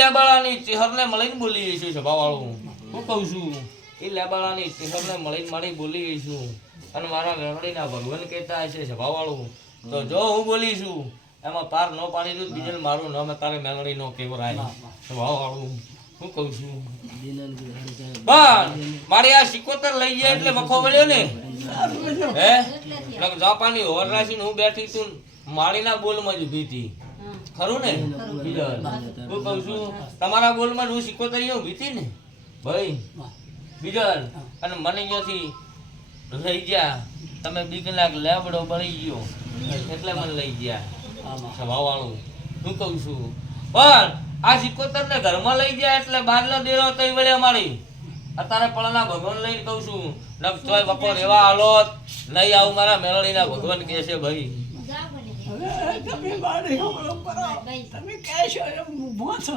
લેબાળાની ચેહરને મળીને બોલી છે સભાવાળું. હું કહું છું એ લેબાળાની ચેહરને મળીને મારી બોલી છું અને મારા મેળડીના ભગવાન કહેતા હશે સભાવાળું. તો જો હું બોલી છું એમાં પાર ન પાડી દઉં બીજે મારું નામ તારે મેળડી નો કેવરાય સભાવાળું. હું કહું છું પણ મારી આ સિકોતર લઈ જાય એટલે વખો વળ્યો ને હે જાપાની હોર રાખીને હું બેઠી તું માળીના બોલમાં જ ઊભી હતી. ખરું ને હું કહું છું તમારા બોલમાં હું સિકોતર ઊભી હતી ને ભાઈ બીજલ અને મને અહીંયાથી લઈ ગયા તમે બીક લાગ લેબડો બળી ગયો એટલે મને લઈ ગયા સભાવાળું. હું કહું છું પણ આ સિકોતર ને ઘરમાં લઈ ગયા એટલે બારલો દેરો તઈ વળ્યા મારી અત્યારે પળના ભગવાન લઈને કહું છું નક તોય બપોર એવા હાલોત નહીં આવું મારા મેળડીના ભગવાન કહે છે ભાઈ. તમે મારી હમલો કરો તમે કહેશો એમ ઊભો છો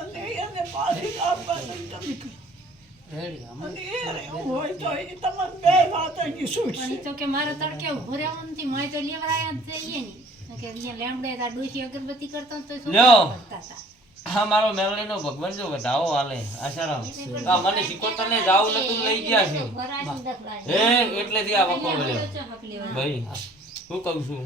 અને એને પાછી આપવાનું તમે અને એ હોય તો એ તમને બે વાત અહીં છૂટશે. તો કે મારે તડકે ઉભો રહેવાનું નથી માય તો લેવરાયા જ જઈએ ને કે અહીંયા લેમડે તા ડોશી અગરબત્તી કરતા તો શું લ્યો. કરતા હતા. હા મારો મેળડીનો ભગવાન જો વધાવો હાલે આશારામ આ મને સિકોતર ને જાવું નતું લઈ ગયા છે હે એટલેથી આ વખો વળ્યો ભાઈ. હું કહું છું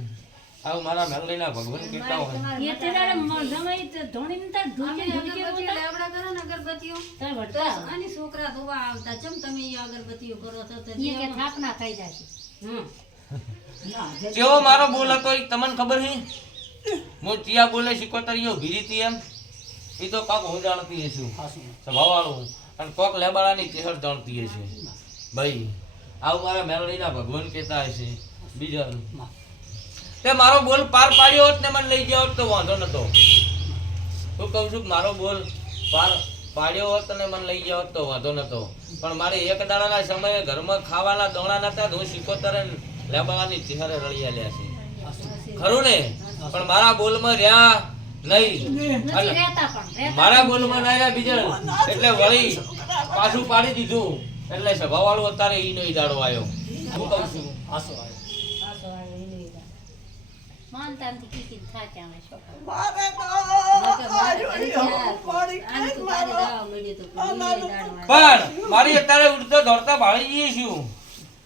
આવું મારા મેળડીના ભગવાન કહેતા હોય એ તે દાડે જમાઈ તો ધોણી ને તાર ઢોલી ઢોલી અગરબત્તીઓ લેવડા કરો ને અગરબત્તીઓ તાર વળતા અને છોકરા ધોવા આવતા ચમ તમે ઈ અગરબત્તીઓ કરો છો તો એ કે થાપના થઈ જશે. કેવો મારો બોલ હતો ઈ તમને ખબર છે? હું ચિયા બોલે સિકોતરીઓ ભીરીતી એમ એ તો કાક હું જાણતી છું સ્વભાવવાળું અને કોક લેબાળાની ચહેર જાણતી હશે ભાઈ. આવું મારા મેળડીના ભગવાન કહેતા હશે. બીજા તે મારો બોલ પાર પાડ્યો હોત ને મને લઈ ગયો હોત તો વાંધો નતો. હું કહું છું કે મારો બોલ પાર પાડ્યો હોત ને મને લઈ ગયો હોત તો વાંધો નતો. પણ મારે એક દાડાના સમયે ઘરમાં ખાવાના દોણા નતા હું સિકોતર લેબાળાની ચહેરે રળી આલ્યા છે. ખરું ને? પણ મારા બોલમાં રહ્યા નહીં નથી રહેતા પણ મારા બોલમાં ના રહ્યા બીજા એટલે વળી પાછું પાડી દીધું એટલે સભાવાળું અત્યારે ઈ નો દાડો આવ્યો. હું કહું છું માનતા નથી કીકી થાચા અમે છોકરા. મારે તો મારી આને તો તારે દાવા મળ્યો તો કોઈ દાડવા પણ મારી અત્યારે ઉડતો દોડતા ભાળી જઈએ છું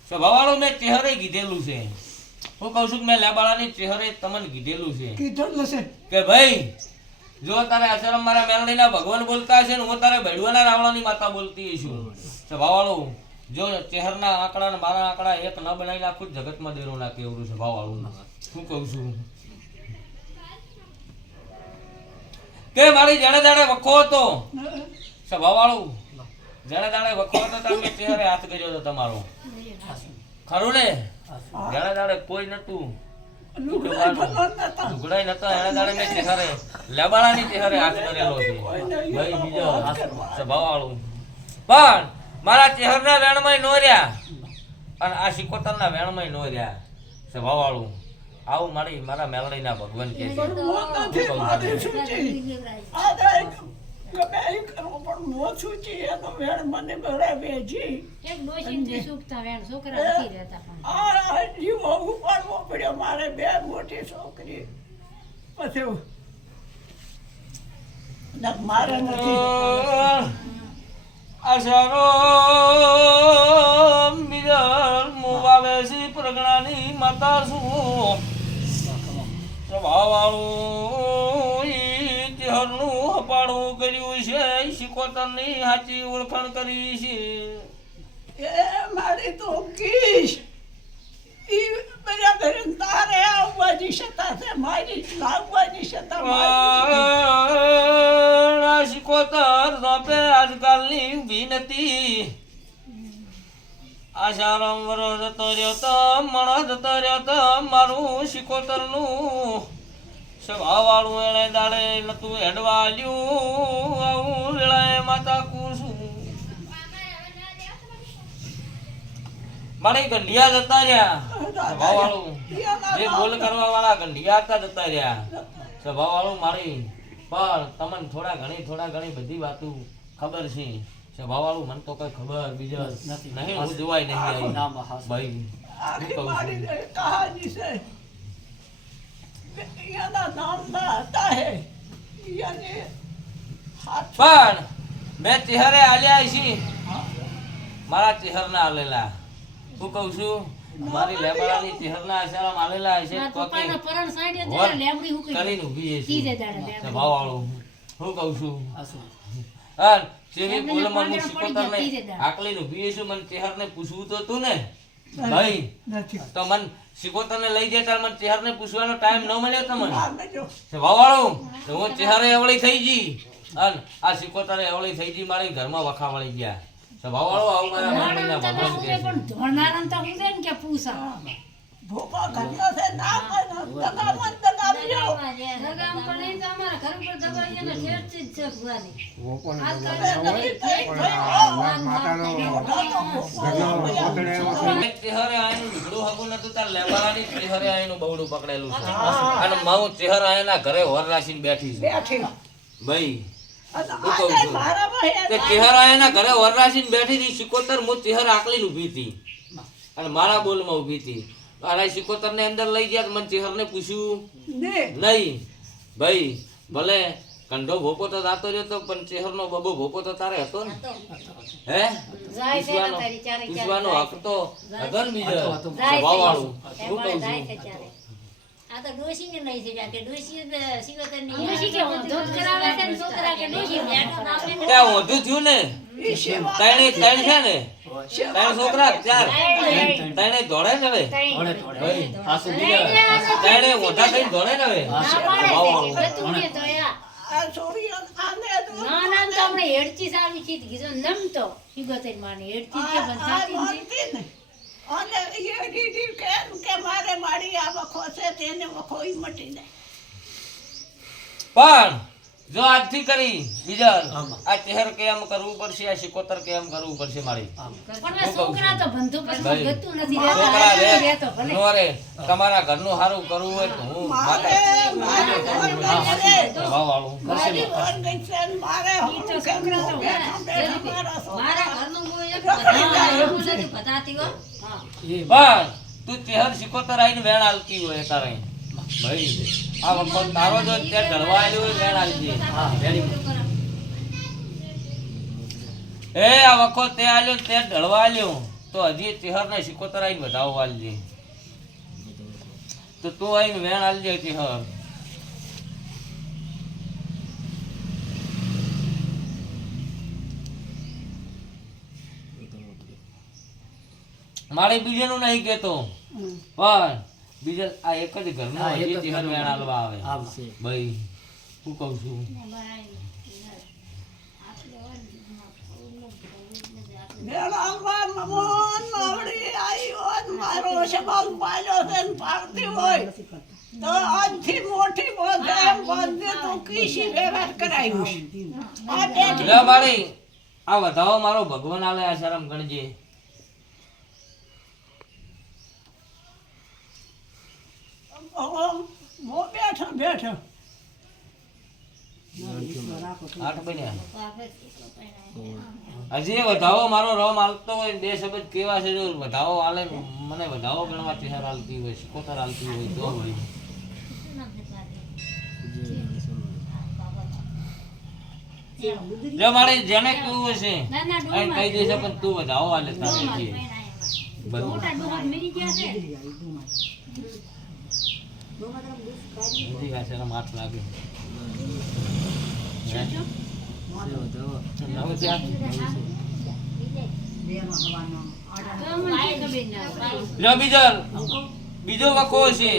સ્વભાવવાળું મેં ચહેરે કીધેલું છે. હું કહું છું કે મેં લેબાળાની ચહેરે તમને કીધેલું છે કીધું છે કે ભાઈ જો તારે આશ્રમ મારા મેલડીના ભગવાન બોલતા હશે ને હું તારે ભેડવાના રાવણાની માતા બોલતી છું સ્વભાવવાળું. જો ચહેરના આંકડા ને મારા આંકડા એક ન બનાવી નાખું જગતમાં દેરો ના કેવરું સ્વભાવવાળું. શું કહું છું કે મારી જેણે દાડે વખો હતો સ્વભાવવાળું જેણે દાડે વખો હતો તમે ચહેરે હાથ કર્યો હતો તમારો. ખરું ને? જેણે દાડે કોઈ નતું લુગડાઈ નતો એણે દાડે મેં ચહેરે લેબાળાની ચહેરે હાથ કરેલો છે ભાઈ. બીજો સ્વભાવવાળું પણ મારા ચહેરના વેણમાં નો રહ્યા અને આ સિકોતરના વેણમાં નો રહ્યા સ્વભાવવાળું. આવું મારા મેલડીના ભગવાન કહે છે. નથી મારી સૂચી આ ગમે એ કરવું પણ મો સૂચી એનો વેણ મને બરાબર છે. એક ડોશીને સુખતા વેણ છોકરા નથી રહેતા પણ આ જીવો ઉપાડવો પડ્યો મારે બે મોટી છોકરી પછી મારે નથી આશારો મિરર મુવાવેસી પ્રગણાની માતા શું સ્વભાવવાળું ઈ ચહેરનું હપાડું કર્યું છે સિકોતરની સાચી ઓળખાણ કરી છે. એ મારી તો કીશ ઈ બરાબર તારે આવવાની છતાં છે મારી લાવવાની છતાં આ સિકોતર રોપે આજકાલની ઊભી નથી. આશારામ વરો જતો રહ્યો તો મણો જતો રહ્યો તો મારું સિકોતરનું સ્વભાવવાળું એણે દાડે નતું હેડવા લ્યું આવું વેળાએ માતા કુસું મારી ગંઢિયા જતા રહ્યા સ્વભાવવાળું જે બોલ કરવા વાળા ગંઢિયા હતા જતા રહ્યા સ્વભાવવાળું મારી પણ તમને થોડા ઘણી બધી વાતો ખબર છે સ્વભાવવાળું મને તો કઈ ખબર બીજા નહીં હું જોવાય નહીં આવી ભાઈ. આખી મારી કહાની છે એના નામ ના હતા હે યાને પણ મેં ચહેરે આલ્યા છે મારા ચહેરના આલેલા હું કહું છું મારી લેબડાની ચહેરના આશારામ આલેલા છે મારા તો કે પપ્પાનો પરણ સાંડ્યો ત્યારે લેબડી હું કરીને ઊભી છે તીજે દાડે લેબડી. સ્વભાવવાળું હું કહું છું જેવી બોલે મને શીખોતરને આકલીને ઊભી છું મને ચહેરને પૂછવું તો તું ને ભાઈ નથી તો મને શીખોતરને લઈ જાય ત્યારે મને ચહેરને પૂછવાનો ટાઈમ ન મળ્યો તમને આ બેજો સ્વભાવવાળું તો હું ચહેરે એવળી થઈ ગઈ અને આ શીખોતરે એવળી થઈ ગઈ મારી ઘરમાં વખા વળી ગયા સ્વભાવવાળો આવું મારા મમ્મીના ભગવાન કહે છે પણ ધોળનારાને તો હું છે ને કે પૂછા ભોપા ઘરનો છે ના પણ દગામણ દગામજો લગામ પણ એ તો અમારા ઘર ઉપર દબાવીએ ને ઠેરથી જ છે ભુવાની. એક ચહેરે આયનું લુગડું હગું નતું તાર લેબારાની ચહેરે આયનું બવડું પકડેલું છે અને મારું ચહેરે આયના ઘરે હોર રાખીને બેઠી છે બેઠી ભાઈ અને હું કહું આને છું. મારા ભાઈ તે ચહેરા એના ઘરે વરરાશીને બેઠી હતી શિકોતર હું ચહેરા આકલીને ઊભી હતી અને મારા બોલમાં ઊભી હતી અરે શિકોતર ને અંદર લઈ ગયા તો મને ચહેરને પૂછ્યું ને નહીં ભાઈ ભલે કંઢો ભોપો તો જાતો રહ્યો તો પણ ચહેરનો બબો ભોપો તો તારે હતો ને હે જાય છે પૂછવાનો તારી ચારે ચાર પૂછવાનો હક તો હતો ને બીજો જાય છે. સ્વભાવવાળું હું એમાં કહું જાય છું છે ચારે. આ તો ડોશીને લઈ છે કે ડોશી સિગોતરની ડોશી કે દૂધ કરાવે છે ને છોકરા કે ડોશી ત્યાં વધુ થયું ને ઈ સેવા ત્રણ છે ને ત્રણ છોકરા ચાર ત્રણે દોડે ને હવે ભાઈ ત્રણે મોટા થઈને દોડે ને હવે ના પાડે છે કે તું કે તો યા આ છોરીઓ આને તો ના ના તો આપણે હેડચી સાવી છે કીધું નમતો શિગોતેર માની હેડચી કે આ બંધાતી નથી. માનતી ને અને એ દીદી કે મારે મારી આ વખો છે તેને વખો ઈ મટી જાય પણ જો આજથી કરી બીજા આ ચહેર કેમ કરવું પડશે આ શિકોતર કેમ કરવું પડશે મારી પણ આ છોકરા તો બંધુ ભાઈ, પછી ગતું નથી છોકરા રે રહેતો ભલે નો રે તમારા ઘરનું સારું કરવું હોય તો હું મારે મારે વાળું મારી વર ગઈ છે ને મારે હું તો કેમ છોકરા તો બેઠા બેઠા મારા મારા છોકરા ઘરનું હું એક બધા નથી બતાતી હો. પણ તું ચહેર શિકોતર આવીને વેણ આલતી હોય તારે ભાઈ આ વખત તારો જો ત્યાં ઢળવા આવ્યો હોય વેણ આલજે એ આ વખત તે આલ્યો ને તે ઢળવા આલ્યો તો હજી ચહેર ને શિકોતર આવીને વધાવો આલજે તો તું આવીને વેણ આલજે ચહેર મારે બીજાનું નહીં કેતો પણ બીજા આ એક જ ઘરનું હજી ચહેર વેણ આલવા આવે ભાઈ હું કહું છું મેળામાં મમોન માવડી આવ્યો ને મારો સવાલ પાડ્યો છે ને પાડતી હોય તો આજથી મોટી બોધે એમ બોધે તો કીસી વ્યવહાર કરાયું આ બેઠી લે મારી આ વધાવો મારો ભગવાન આલે આ શરમ ગણજે મો બેઠો બેઠો આઠ બન્યા હજી વધાવો મારો રમ હાલતો હોય બે શબ્દ કેવા છે જો વધાવો હાલે મને વધાવો ગણવા ચહેર હાલતી હોય શિકોતર હાલતી હોય તો વળી જો મારે જેને કેવું હશે ના ના અહીં કહી દેશે પણ તું વધાવો હાલે તારે જે. બધું મોટા ડોહા મરી ગયા છે બધી આ શરમ હાથ લાગે હે? નવું ત્યાં લો બીજો વખો છે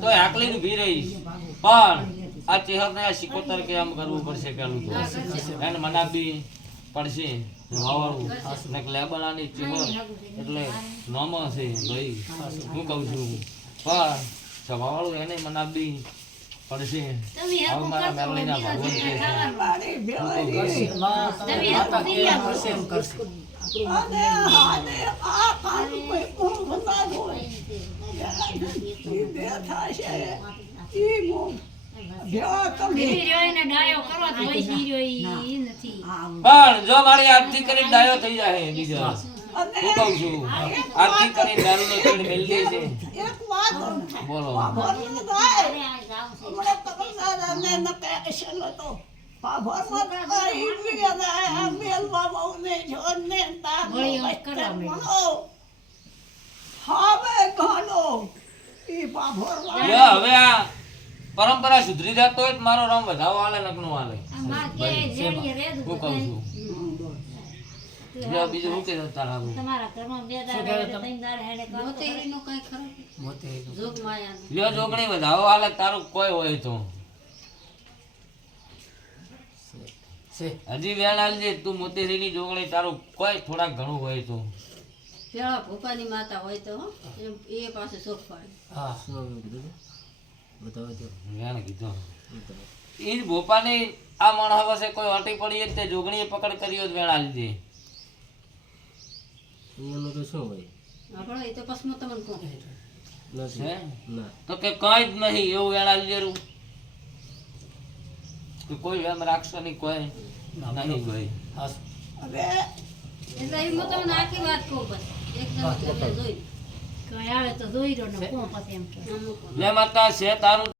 તો આકલી ઊભી રહીશ પણ આ ચહેરને આ શિકોતર કે આમ કરવું પડશે પેલું તો એને મનાબી પડશે વાવાળું ને લેબલાની ચહેર એટલે નોમો છે ભાઈ હું કહું છું પણ સ્વભાવવાળું એને મનાબી પડશે તમે હવે મારા મેરડીના ભગવાન કે છે મારી બેવાડી તમે હાથો થઈ ગયા અને આને આ કામ કોઈ ઊંઘ ના હોય ઈ બેઠા છે ઈ ઊંઘ બેવા તમે ઈ રહ્યો એને ડાયો કરો તો વહી ઈ રહ્યો ઈ નથી પણ જો મારી આજથી કરીને ડાયો થઈ જાય બીજો અને હું કહું છું આજથી કરીને દારૂનો ચીડ મેલી દે છે એક વાત બોલો બોલવું થાય હમણાં કબરદાર અને ન કહેશેલો તો પાભરમાં તારી વિયાના મેલમાં બહુને જોને વળી તાર એમ કરવા ભણો હવે ગાંડો ઈ પાભરમાં લ્યો, હવે આ પરંપરા સુધરી જતો હોય તો મારો રમ વધાવો આલે નકનું આલે આ માં કે રેડીએ રેદું હું કહું છું લ્યો, બીજું શું કે તારા આવું? તમારા ઘરમાં બે દાડા હેડે, ત્રણ દાડા હેડે કરો તો મોતેરીનું કઈ ખરું જોગ માયાનું લ્યો, જોગણી વધાવો આલે તારું કોઈ હોય તો હજી વેણ આલજે તું મોતેરીની જોગણી તારું કોઈ થોડાક ઘણું હોય તો પેલા ભોપાની માતા હોય તો હો, એમ એ પાસે શોખ પાડે વેણ કીધું ઈ જ ભોપાની આ માણસ પાસે કોઈ અટી પડી હોય તે જોગણીએ પકડ કરી હોય તો વેણ આલી દે આપણે એ તો પસમો તમને કોણ હે? તો કે કઈ જ નહીં એવું વેણ આલી દેરું કે કોઈ વેમ રાખશો નહીં કોઈ નહીં ભાઈ હવે એટલે એમ હું તમને આખી વાત કહું બસ એકદમ તમે જોઈ કઈ આવે તો દોઈ રહ્યો ને કોણ પછી એમ કે અમુક લે માતા છે તારું